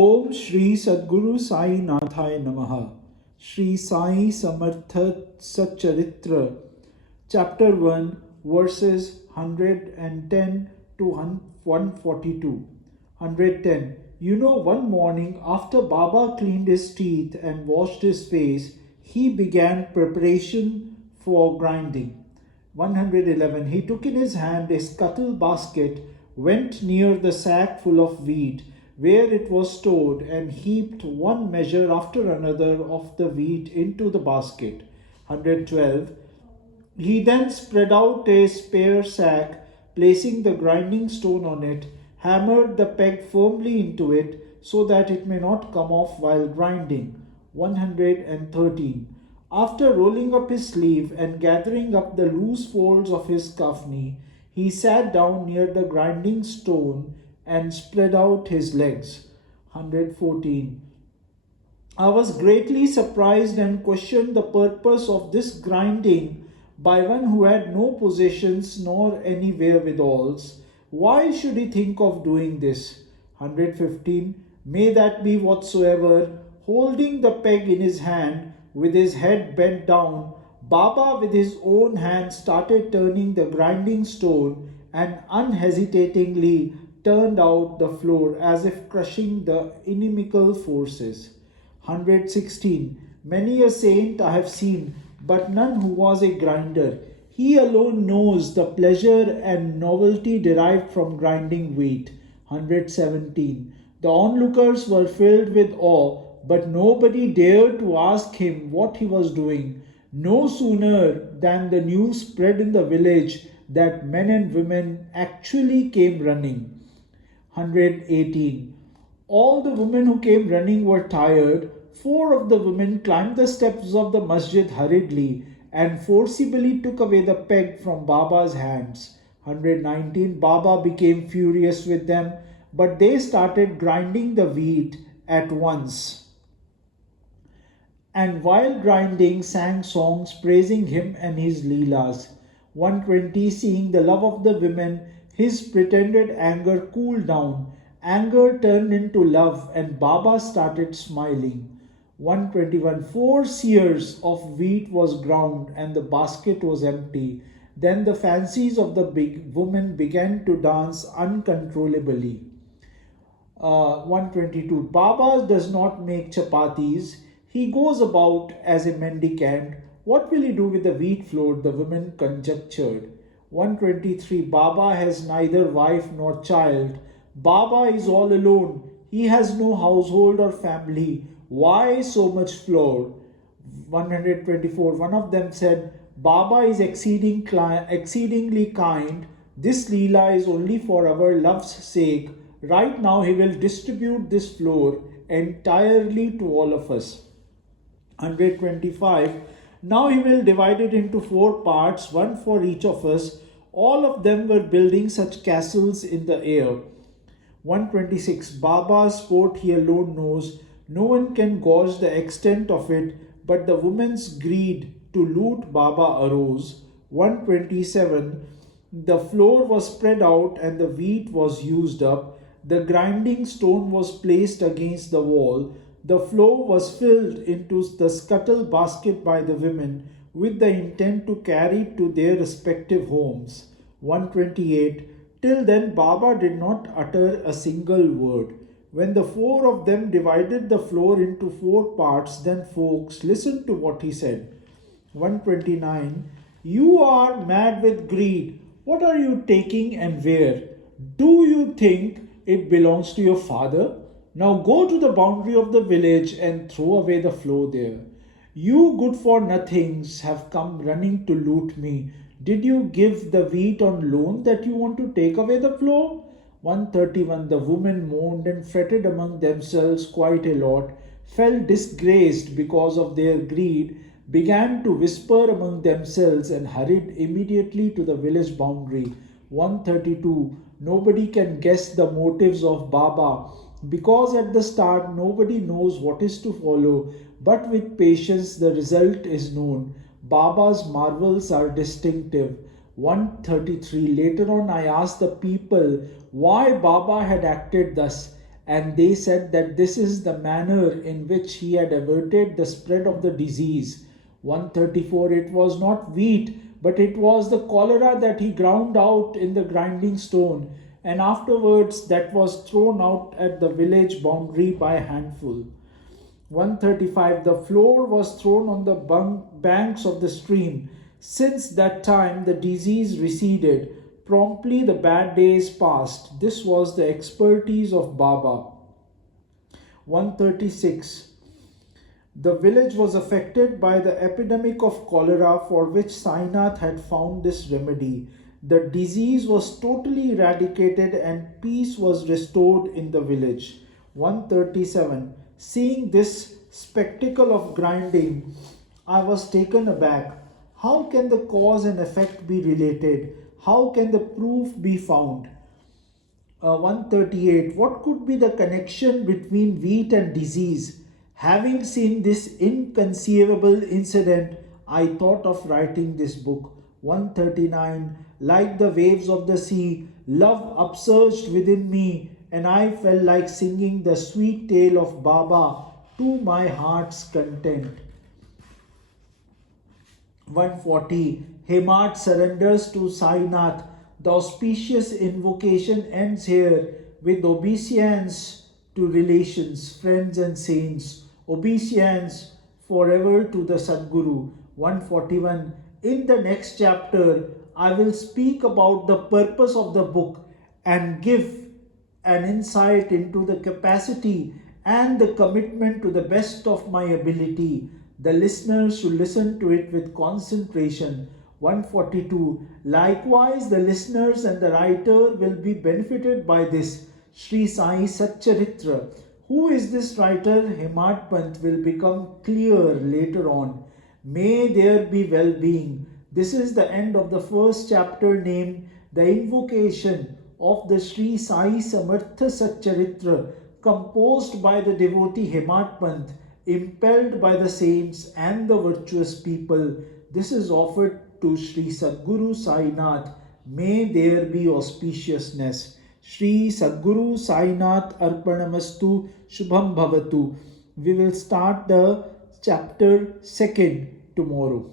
Om Shri Sadguru Sai Nathaya Namaha. Shri Sai Samartha Satcharitra, Chapter 1, verses 110 to 142. 110. One morning after Baba cleaned his teeth and washed his face, he began preparation for grinding. 111. He took in his hand a scuttle basket, went near the sack full of wheat, where it was stored, and heaped one measure after another of the wheat into the basket. 112. He then spread out a spare sack, placing the grinding stone on it, hammered the peg firmly into it so that it may not come off while grinding. 113. After rolling up his sleeve and gathering up the loose folds of his kafni, he sat down near the grinding stone and spread out his legs. 114. I was greatly surprised and questioned the purpose of this grinding by one who had no possessions nor any wherewithals. Why should he think of doing this? 115. May that be whatsoever. Holding the peg in his hand, with his head bent down, Baba with his own hand started turning the grinding stone and unhesitatingly turned out the floor as if crushing the inimical forces. 116. Many a saint I have seen, but none who was a grinder. He alone knows the pleasure and novelty derived from grinding wheat. 117. The onlookers were filled with awe, but nobody dared to ask him what he was doing. No sooner than the news spread in the village that men and women actually came running. 118. All the women who came running were tired. 4 of the women climbed the steps of the masjid hurriedly and forcibly took away the peg from Baba's hands. 119. Baba became furious with them, but they started grinding the wheat at once, and while grinding sang songs praising him and his Leelas. 120. Seeing the love of the women, his pretended anger cooled down. Anger turned into love and Baba started smiling. 121. 4 seers of wheat was ground and the basket was empty. Then the fancies of the big woman began to dance uncontrollably. 122. Baba does not make chapatis. He goes about as a mendicant. What will he do with the wheat flour? The women conjectured. 123. Baba has neither wife nor child. Baba is all alone. He has no household or family. Why so much flour? 124. One of them said, Baba is exceedingly kind. This Leela is only for our love's sake. Right now he will distribute this flour entirely to all of us. 125. Now he will divide it into 4 parts, one for each of us. All of them were building such castles in the air. 126. Baba's sport he alone knows. No one can gauge the extent of it, but the woman's greed to loot Baba arose. 127. The floor was spread out and the wheat was used up. The grinding stone was placed against the wall. The flour was filled into the scuttle basket by the women with the intent to carry it to their respective homes. 128. Till then Baba did not utter a single word. When the 4 of them divided the flour into 4 parts, then folks listened to what he said. 129. You are mad with greed. What are you taking and where? Do you think it belongs to your father? Now go to the boundary of the village and throw away the flour there. You good for nothings have come running to loot me. Did you give the wheat on loan that you want to take away the flour? 131. The women moaned and fretted among themselves quite a lot, felt disgraced because of their greed, began to whisper among themselves and hurried immediately to the village boundary. 132. Nobody can guess the motives of Baba, because at the start nobody knows what is to follow, but with patience the result is known. Baba's marvels are distinctive. 133. Later on I asked the people why Baba had acted thus, and they said that this is the manner in which he had averted the spread of the disease. 134. It was not wheat, but it was the cholera that he ground out in the grinding stone, and afterwards that was thrown out at the village boundary by a handful. 135. The floor was thrown on the banks of the stream. Since that time, the disease receded. Promptly, the bad days passed. This was the expertise of Baba. 136. The village was affected by the epidemic of cholera for which Sainath had found this remedy. The disease was totally eradicated and peace was restored in the village. 137. Seeing this spectacle of grinding, I was taken aback. How can the cause and effect be related? How can the proof be found? 138. What could be the connection between wheat and disease? Having seen this inconceivable incident, I thought of writing this book. 139. Like the waves of the sea, love upsurged within me, and I felt like singing the sweet tale of Baba to my heart's content. 140. Hemart surrenders to Sainath. The auspicious invocation ends here with obeisance to relations, friends, and saints. Obeisance forever to the Sadguru. 141. In the next chapter, I will speak about the purpose of the book and give an insight into the capacity and the commitment to the best of my ability. The listeners should listen to it with concentration. 142. Likewise, the listeners and the writer will be benefited by this. Sri Sai Satcharitra. Who is this writer? Hemart Pant will become clear later on. May there be well-being. This is the end of the first chapter named The Invocation of the Sri Sai Samartha Satcharitra, composed by the devotee Hemart Pant, impelled by the saints and the virtuous people. This is offered to Sri Sadguru Sainath. May there be auspiciousness. Sri Sadguru Sainath Arpanamastu Shubham Bhavatu. We will start the chapter 2 tomorrow.